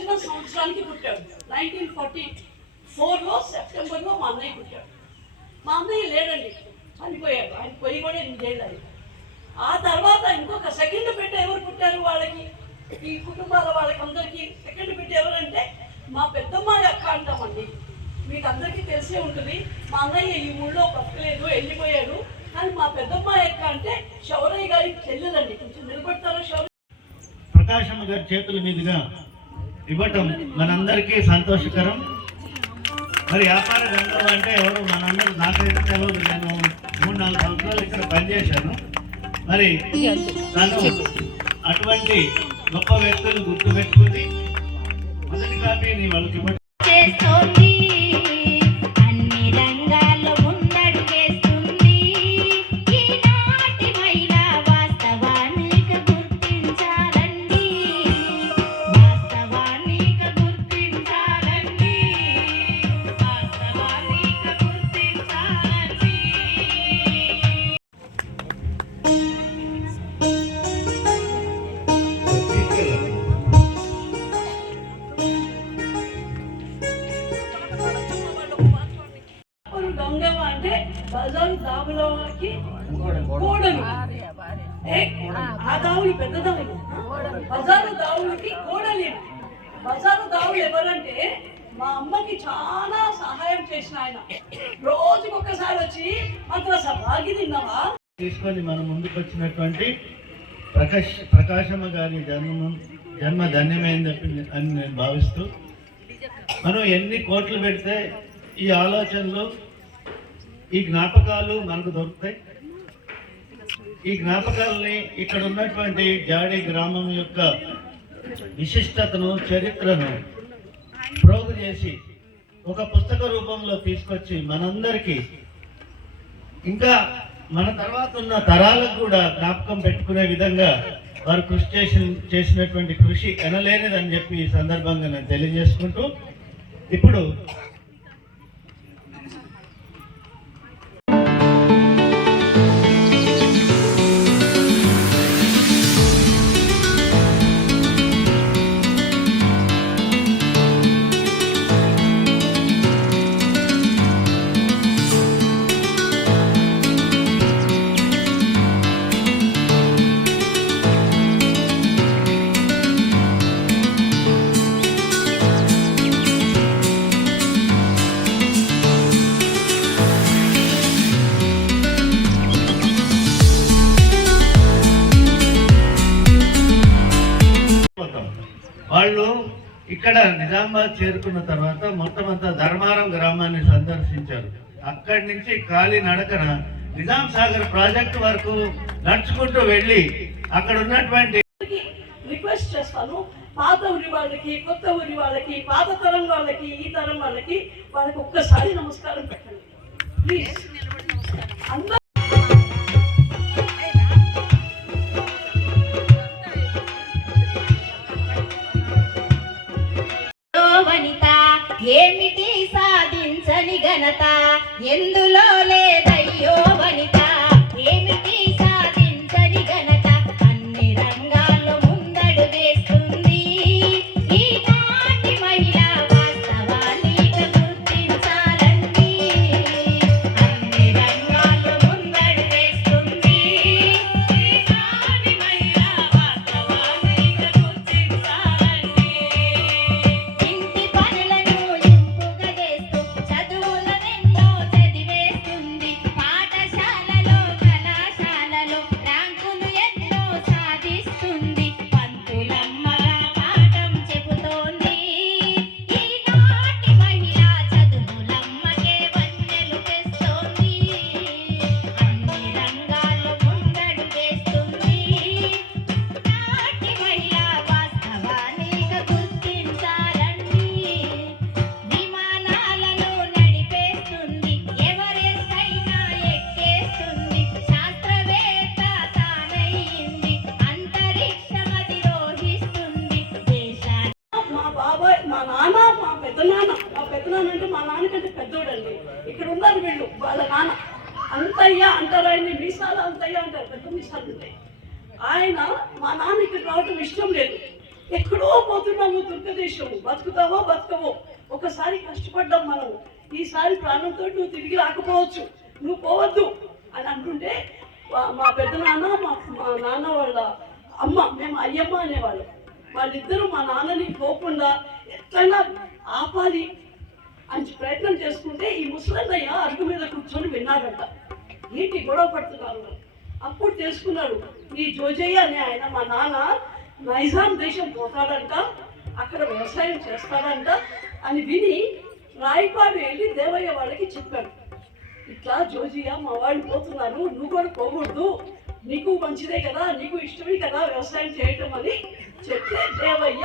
వచ్చిన సంవత్సరానికి పుట్టాడు. 1944లో సెప్టెంబర్లో మా అన్నయ్య పుట్టాడు. మా అన్నయ్య లేడండి, చనిపోయాడు. ఆయన పోయి కూడా 8 ఏళ్ళు అయింది. ఆ తర్వాత ఇంకొక సెకండ్ బిడ్డ ఎవరు పుట్టారు వాళ్ళకి, ఈ కుటుంబాల వాళ్ళకి అందరికీ సెకండ్ బిడ్డ ఎవరంటే మా పెద్దమ్మ అక్క అంటామండి. మీకు అందరికీ తెలిసే ఉంటుంది. మా అన్నయ్య ఈ ఊళ్ళో బతకలేదు, వెళ్ళిపోయాడు. కానీ మా పెద్దమ్మ అక్క అంటే శౌరయ్య గారికి చెల్లెలండి. కొంచెం నిలబడతారో శౌరయ్య. ప్రకాశమ్మ గారి చేతుల మీదుగా ఇవ్వటం మనందరికీ సంతోషకరం. మరి వ్యాపార రంగం అంటే ఎవరు మనందరూ నాకైతే తెలియదు. నేను 3-4 సంవత్సరాలు ఇక్కడ పనిచేశాను. మరి తను అటువంటి గొప్ప వ్యక్తులు గుర్తుపెట్టుకుని మొదటి కాపీని వాళ్ళకి ఇవ్వటం అంటే బజారు దావులకి కోడలు, ఆ దావులు పెద్ద దావులు, బజారు దావులకి కోడలి. బజారు దావులు ఎవరంటే మా అమ్మకి చాలా సహాయం చేసిన ఆయన. రోజుకొకసారి వచ్చి మాకు బాగి తిన్నావా తీసుకొని మన ముందుకు వచ్చినటువంటి ప్రకాశమ్మ గారి జన్మ ధన్యమైంది అని నేను భావిస్తూ, మనం ఎన్ని కోట్లు పెడితే ఈ ఆలోచనలు, ఈ జ్ఞాపకాలు మనకు దొరుకుతాయి. ఈ జ్ఞాపకాలని ఇక్కడ ఉన్నటువంటి జాడి గ్రామం యొక్క విశిష్టతను, చరిత్రను ప్రోగు చేసి ఒక పుస్తక రూపంలో తీసుకొచ్చి మనందరికీ, ఇంకా మన తర్వాత ఉన్న తరాలకు కూడా జ్ఞాపకం పెట్టుకునే విధంగా వారు కృషి చేసినటువంటి కృషి ఎనలేనిదని చెప్పి ఈ సందర్భంగా నేను తెలియజేసుకుంటూ, ఇప్పుడు వాళ్ళు ఇక్కడ నిజామాబాద్ చేరుకున్న తర్వాత మొత్తం అంతా ధర్మారం గ్రామాన్ని సందర్శించారు. అక్కడి నుంచి ఖాళీ నడకన నిజాం సాగర్ ప్రాజెక్టు వరకు నడుచుకుంటూ వెళ్ళి అక్కడ ఉన్నటువంటి రిక్వెస్ట్ చేస్తాను, పాత ఊరి వాళ్ళకి, కొత్త ఊరి వాళ్ళకి, పాత తరం వాళ్ళకి, ఈ తరం వాళ్ళకి ఒక్కసారి నమస్కారం పెట్టండి ప్లీజ్. ఏమిటి సాధించని ఘనత ఎందులో లేదయ్యో వనిత, ఏమిటి సాధించని ఘనత అన్ని రంగాల్లో ముందడు వేస్తుంది ఈనాటి మహిళ, వాస్తవానికి గుర్తించాలండి. అన్ని రంగాల్లో ముందడు వేస్తుంది ఈనాటి మహిళ, వాస్తవానికి గుర్తించాలండి. ఇంటి పనులను చదువులనెన్నో చదివేస్తుంది, పాఠశాలలో కళాశాలలో ర్యాంకులు ఎన్నో సాధిస్తుంది, పంతులమ్మగా పాఠం చెబుతోంది ఈనాటి మహిళ, చదువులమ్మకే వన్నెలు తెస్తోంది. అన్ని రంగాల్లో ముందడు వేస్తుంది నాటి మహిళ, వాస్తవానికి గుర్తించాలండి. విమానాలలో నడిపేస్తుంది, ఎవరెస్ట్ అయినా ఎక్కేస్తుంది, శాస్త్రవేత్త తానయ్యింది, అంతరిక్షం అధిరోహిస్తుంది దేశాన్ని. మా బాబాయ్, మా నాన్న, మా పెద్దనాన్న అంటే మా నాన్నకంటే పెద్దోడండి. ఇక్కడ ఉన్నారు వీళ్ళు, వాళ్ళ నాన్న అంతయ్య అంటారు. ఆయన్ని మీసాలు అంతయ్య అంటారు, పెద్ద మీసాలు ఉంటాయి. ఆయన మా నాన్న ఇక్కడ రావటం ఇష్టం లేదు. ఎక్కడో పోతున్నాము దుర్గదేశము, బతుకుతావో బతుకవో. ఒకసారి కష్టపడ్డాం మనం, ఈసారి ప్రాణంతో నువ్వు తిరిగి రాకపోవచ్చు, నువ్వు పోవద్దు అని అంటుంటే మా పెద్ద నాన్న మా నాన్న వాళ్ళ అమ్మ, మేము అయ్యమ్మ అనేవాళ్ళం, వాళ్ళిద్దరూ మా నాన్నని పోకుండా ఎట్లయినా ఆపాలి అని ప్రయత్నం చేసుకుంటే ఈ ముసలన్నయ్య అరుగు మీద కూర్చొని విన్నాడట, ఏంటి గొడవ పడుతున్నారు. అప్పుడు తెలుసుకున్నాడు, ఈ జోజయ్య అనే ఆయన మా నాన్న నైజాం దేశం పోతాడంట, అక్కడ వ్యవసాయం చేస్తాడంట అని విని రాయపాడు వెళ్ళి దేవయ్య వాళ్ళకి చెప్పాడు, ఇట్లా జోజయ్య మా వాళ్ళు పోతున్నారు, నువ్వు కూడా పోకూడదు, నీకు మంచిదే కదా, నీకు ఇష్టమే కదా వ్యవసాయం చేయటం అని చెప్తే దేవయ్య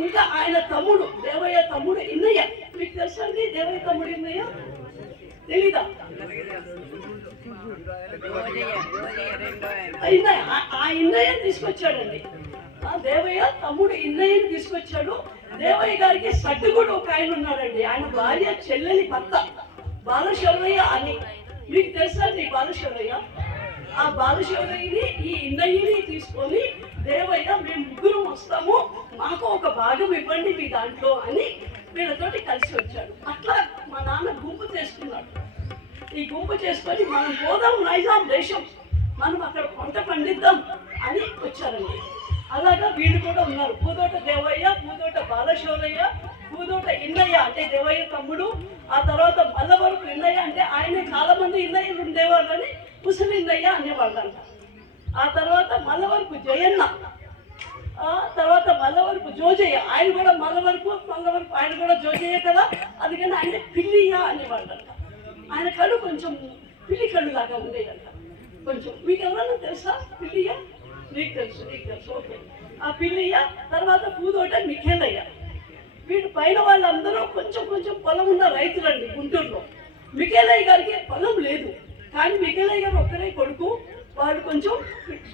ఇంకా ఆయన తమ్ముడు, దేవయ్య తమ్ముడు ఇన్నయ్య, మీకు తెలుసా అండి దేవయ్య తమ్ముడు ఇన్నయ్య? తెలీదా? ఆ ఇన్నయ్యని తీసుకొచ్చాడండి, ఆ దేవయ్య తమ్ముడు ఇన్నయ్యని తీసుకొచ్చాడు. దేవయ్య గారికి సడ్డుగుడు ఒక ఆయన ఉన్నాడండి, ఆయన భార్య చెల్లెలి భర్త బాలశౌరయ్య అని, మీకు తెలుసా అండి బాలశౌరయ్య? ఆ బాలశౌరయ్యని ఈ ఇన్నయ్యని తీసుకొని దేవయ్య మేము ముగ్గురు వస్తాము, మాకు ఒక భాగం ఇవ్వండి మీ దాంట్లో అని వీళ్ళతోటి కలిసి వచ్చాడు. అట్లా మా నాన్న గుంపు చేసుకున్నాడు. ఈ గుంపు చేసుకొని మనం పోదాం నైజాం దేశం, మనం అక్కడ పంట పండిద్దాం అని వచ్చారండి. అలాగా వీళ్ళు కూడా ఉన్నారు, పూదోట దేవయ్య, పూదోట బాలశౌరయ్య, పూదోట ఇన్నయ్య అంటే దేవయ్య తమ్ముడు, ఆ తర్వాత మల్లవరపు ఇన్నయ్య అంటే ఆయన చాలా మంది ఇన్నయ్యలు ఉండేవాళ్ళని ముసలి ఇన్నయ్య అనేవాళ్ళంట. ఆ తర్వాత మల్లవరపు జయన్న, ఆ తర్వాత మల్లవరపు జోజయ్య, ఆయన కూడా మల్లవరపు ఆయన కూడా జోజయ్య కదా, అందుకని ఆయన పిల్లియ్య అనేవాళ్ళంట. ఆయన కళ్ళు కొంచెం పిల్లి కళ్ళు లాగా ఉండేదంట కొంచెం. మీకు ఎవరన్నా తెలుసా పిల్లియ్య? నీకు తెలుసు ఓకే. ఆ పిల్లియ్య తర్వాత పూదోట మిఖేలయ్య, వీడు పైన వాళ్ళందరూ కొంచెం పొలం ఉన్న రైతులండి గుంటూరులో. మిఖేలయ్య గారికి పొలం లేదు, కానీ మిఖేలయ్య గారు ఒక్కరే కొడుకు, వాళ్ళు కొంచెం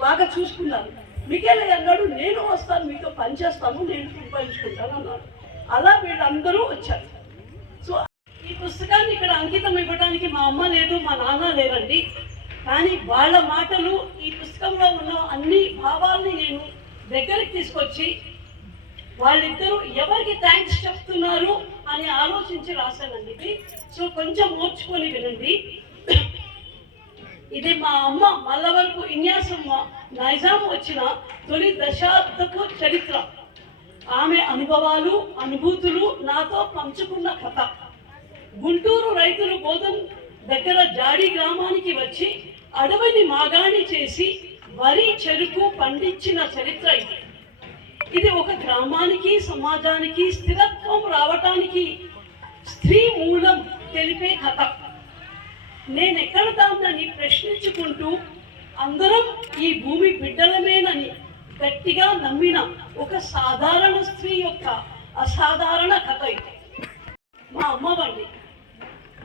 బాగా చూసుకున్నారు. మిఖేలయ్య అన్నాడు, నేను వస్తాను మీతో పని చేస్తాను, నేను సంపాదించుకుంటాను అన్నాడు. అలా వీళ్ళందరూ వచ్చారు. సో ఈ పుస్తకాన్ని ఇక్కడ అంకితం ఇవ్వడానికి మా అమ్మ లేదు, మా నాన్న లేరండి, కానీ వాళ్ళ మాటలు ఈ పుస్తకంలో ఉన్న అన్ని భావాల్ని నేను దగ్గరికి తీసుకొచ్చి వాళ్ళిద్దరూ ఎవరికి థ్యాంక్స్ చెప్తున్నారు అని ఆలోచించి రాశానండి ఇది. సో కొంచెం ఓర్చుకొని వినండి. ఇది మా అమ్మ మల్లవరపు ఇన్యాసమ్మ నైజాం వచ్చిన తొలి దశాబ్దపు చరిత్ర, ఆమె అనుభవాలు అనుభూతులు నాతో పంచుకున్న కథ. గుంటూరు రైతులు బోధం దగ్గర జాడి గ్రామానికి వచ్చి అడవిని మాగాణి చేసి వరి చెరుకు పండించిన చరిత్ర ఇది. ఇది ఒక గ్రామానికి సమాజానికి స్థిరత్వం రావటానికి స్త్రీ మూలం తెలిపే కథ. నేనెక్కడ దాన్నని ప్రశ్నించుకుంటూ అందరం ఈ భూమి బిడ్డలమేనని గట్టిగా నమ్మిన ఒక సాధారణ స్త్రీ యొక్క అసాధారణ కథ ఇది. మా అమ్మవండి,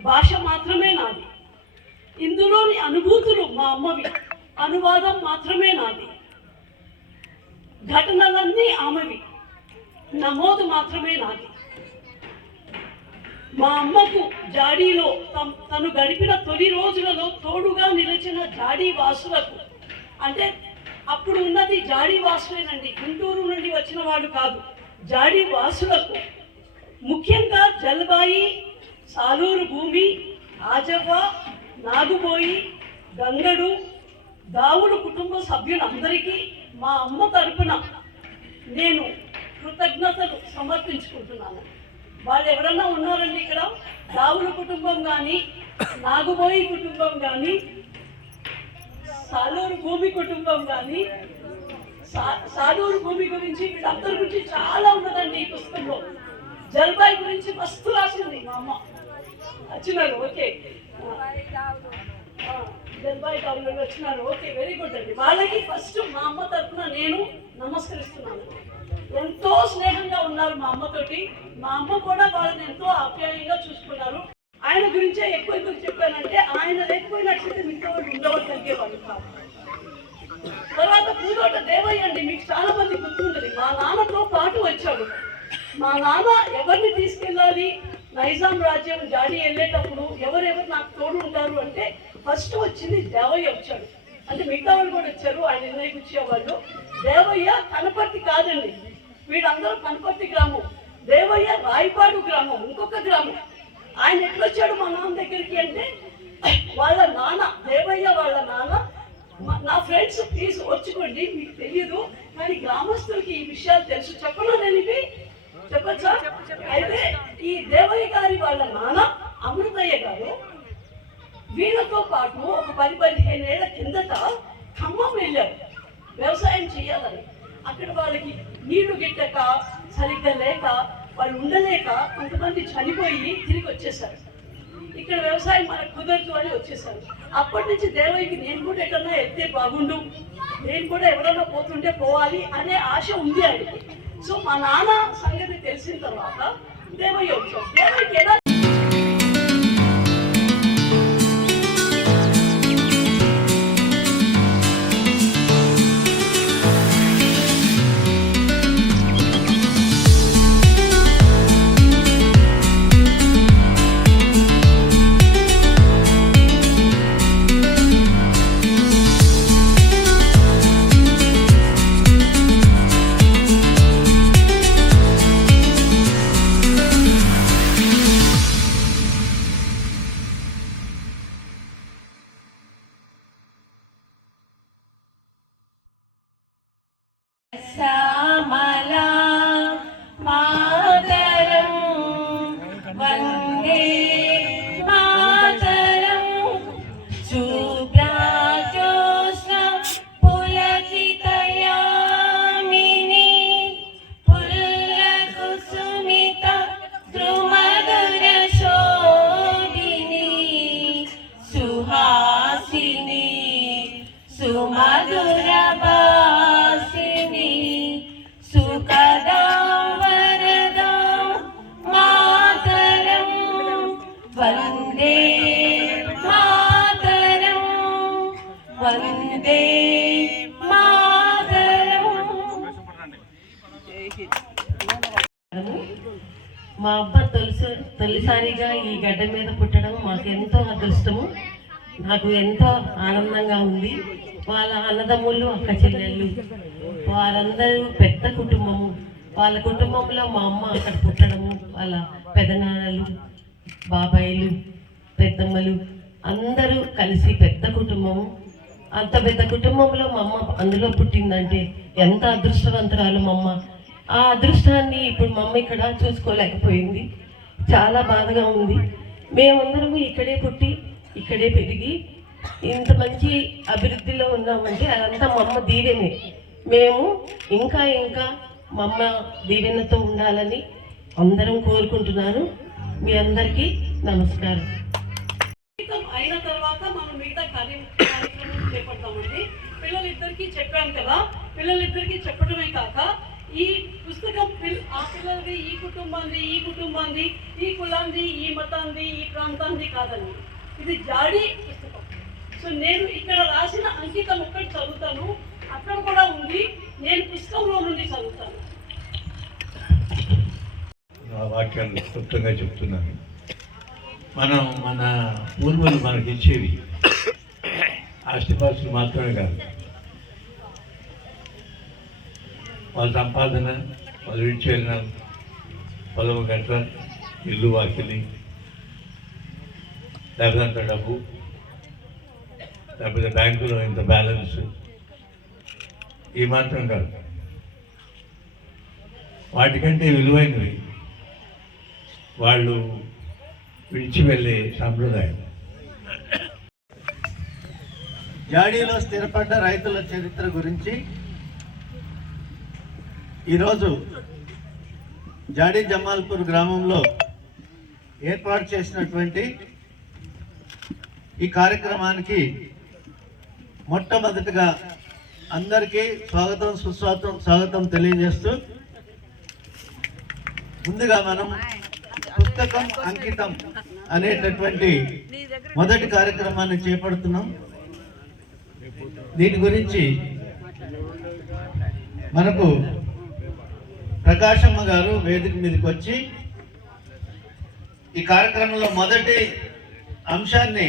భాష మాత్రమే నాది, ఇందులోని అనుభూతులు మా అమ్మవి, అనువాదం మాత్రమే నాది, ఘటనలన్నీ ఆమెవి, నమోదు మాత్రమే నాది. మా అమ్మకు జాడీలో తను గడిపిన తొలి రోజులలో తోడుగా నిలిచిన జాడీ వాసులకు, అంటే అప్పుడు ఉన్నది జాడీ వాసులేనండి, గుంటూరు నుండి వచ్చిన వాళ్ళు కాదు, జాడీ వాసులకు, ముఖ్యంగా జల్బాయి, సాలూరు భూమి, ఆజవ్వ, నాగుబోయి, గంగడు, దావుడు కుటుంబ సభ్యులందరికీ మా అమ్మ తరపున నేను కృతజ్ఞతలు సమర్పించుకుంటున్నాను. వాళ్ళు ఎవరన్నా ఉన్నారండి ఇక్కడ? దావుల కుటుంబం కానీ, నాగుబోయి కుటుంబం కానీ, సాలూరు భూమి కుటుంబం కానీ, సాలూరు భూమి గురించి వీళ్ళందరి గురించి చాలా ఉన్నదండి ఈ పుస్తకంలో. జల్బాయి గురించి మస్తు రాసింది మా అమ్మ. వచ్చినారు, ఓకే. జల్బాయి దావులు వచ్చినారు, ఓకే, వెరీ గుడ్ అండి. వాళ్ళకి ఫస్ట్ మా అమ్మ తరఫున నేను నమస్కరిస్తున్నాను. ఎంతో స్నేహంగా ఉన్నారు మా అమ్మతోటి, మా అమ్మ కూడా వాళ్ళని ఎంతో ఆప్యాయంగా చూసుకున్నారు. ఆయన గురించే ఎక్కువ ఎందుకు చెప్పానంటే, ఆయన లేకపోయినట్లయితే మిగతా వాళ్ళు ఉండవని తగ్గేవాళ్ళు కాదు. తర్వాత పూదోట దేవయ్య అండి, మీకు చాలా మంది గుర్తుంటుంది, మా నాన్నతో పాటు వచ్చాడు. మా నాన్న ఎవరిని తీసుకెళ్ళాలి నైజాం రాజ్యం జాడీ వెళ్ళేటప్పుడు ఎవరెవరు నాకు తోడు ఉంటారు అంటే ఫస్ట్ వచ్చింది దేవయ్య వచ్చాడు. అంటే మిగతా వాళ్ళు కూడా వచ్చారు, ఆయన నిర్ణయం ఇచ్చేవాళ్ళు. దేవయ్య కనపర్తి కాదండి, వీళ్ళందరూ కనపర్తి గ్రామం, దేవయ్య రాయపాడు గ్రామం, ఇంకొక గ్రామం. ఆయన ఎట్లొచ్చాడు మా నాన్న దగ్గరికి అంటే వాళ్ళ నాన్న, దేవయ్య వాళ్ళ నాన్న, నా ఫ్రెండ్స్ ప్లీజ్ వచ్చుకోండి, మీకు తెలియదు కానీ గ్రామస్తులకి ఈ విషయాలు తెలుసు, చెప్పను నేను ఇవి చెప్పచ్చా? అయితే ఈ దేవయ్య గారి వాళ్ళ నాన్న అమృతయ్య గారు వీళ్ళతో పాటు ఒక 10-15 ఏళ్ల కిందట ఖమ్మం వెళ్ళారు వ్యవసాయం చేయాలని. అక్కడ వాళ్ళకి నీళ్లు గిట్టక, సరిగ్గా లేక, వాళ్ళు ఉండలేక కొంతమంది చనిపోయి తిరిగి వచ్చేసారు. ఇక్కడ వ్యవసాయం మనకు కుదరదు అని వచ్చేసారు. అప్పటి నుంచి దేవయ్యకి నేను కూడా ఎక్కడన్నా వెళ్తే బాగుండు, నేను కూడా ఎవరన్నా పోతుంటే పోవాలి అనే ఆశ ఉంది ఆయనకి. సో మా నాన్న సంగతి తెలిసిన తర్వాత దేవయ్య వచ్చారు. దేవయ్యకి ఎలా శ్యామలా మాతరం వందే మాతరం శుభ్రాజోత్స్న పులకితయామిని పుల్లకుసుమిత ద్రుమధుర శోభిని సుహాసిని సుమధుర వందే మాతరం. మా అబ్బ తొలిసారిగా ఈ గడ్డ మీద పుట్టడం మాకు ఎంతో అదృష్టము, నాకు ఎంతో ఆనందంగా ఉంది. వాళ్ళ అన్నదమ్ముళ్ళు, అక్క చెల్లెళ్ళు, వారందరూ పెద్ద కుటుంబము. వాళ్ళ కుటుంబంలో మా అమ్మ అక్కడ పుట్టడము, వాళ్ళ పెదనాన్నలు, బాబాయిలు, పెద్దమ్మలు అందరూ కలిసి పెద్ద కుటుంబము. అంత పెద్ద కుటుంబంలో మా అమ్మ అందులో పుట్టిందంటే ఎంత అదృష్టవంతురాలు మా అమ్మ. ఆ అదృష్టాన్ని ఇప్పుడు మా అమ్మ ఇక్కడ చూసుకోలేకపోయింది, చాలా బాధగా ఉంది. మేమందరము ఇక్కడే పుట్టి ఇక్కడే పెరిగి ఇంత మంచి అభివృద్ధిలో ఉన్నామంటే అదంతా మా అమ్మ దీవెనే. మేము ఇంకా ఇంకా మా అమ్మ దీవెనతో ఉండాలని అందరం కోరుకుంటున్నాను. మీ అందరికీ నమస్కారం. అయిన తర్వాత మనం మిగతా కార్యక్రమం చేపడతామండి. పిల్లలిద్దరికీ చెప్పాను కదా, పిల్లలిద్దరికీ చెప్పడమే కాక ఈ పుస్తకం ఆ పిల్లలది ఈ కుటుంబాన్ని, ఈ కుటుంబాన్ని, ఈ కులాన్ని, ఈ మతాన్ని, ఈ ప్రాంతాన్ని కాదండి, ఇది జాడీ పుస్తకం. సో నేను ఇక్కడ రాసిన అంకితం ఒక్కటి చదువుతాను, అక్కడ కూడా ఉంది, నేను పుస్తకంలో నుండి చదువుతాను. ఆ వాక్యాలు క్లుప్తంగా చెప్తున్నాను. మన పూర్వులు మనకి ఇచ్చేవి ఆస్తిపాస్తులు మాత్రమే కాదు, వాళ్ళ సంపాదన, వాళ్ళు విడిచేరిన పొలం గట్ల, ఇల్లు వాకిలి, లేకపోతే అంత డబ్బు, లేకపోతే బ్యాంకులో ఇంత బ్యాలెన్స్, ఈ మాత్రం కాదు, వాటికంటే విలువైనవి వాళ్ళు విడిచి వెళ్ళే సంప్రదాయం. జాడీలో స్థిరపడ్డ రైతుల చరిత్ర గురించి ఈరోజు జాడీ జమాల్పూర్ గ్రామంలో ఏర్పాటు చేసినటువంటి ఈ కార్యక్రమానికి మొట్టమొదటిగా అందరికీ స్వాగతం తెలియజేస్తూ, ముందుగా మనం పుస్తకం అంకితం అనేటటువంటి మొదటి కార్యక్రమాన్ని చేపడుతున్నాం. దీని గురించి మనకు ప్రకాశమ్మ గారు వేదిక మీదకి వచ్చి ఈ కార్యక్రమంలో మొదటి అంశాన్ని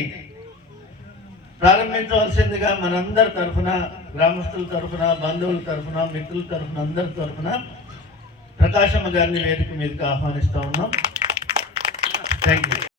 ప్రారంభించవలసిందిగా మనందరి తరఫున, గ్రామస్తుల తరఫున, బంధువుల తరఫున, మిత్రుల తరఫున, అందరి తరఫున ప్రకాశమ్మ గారిని వేదిక మీదకి ఆహ్వానిస్తా ఉన్నాం. Thank you.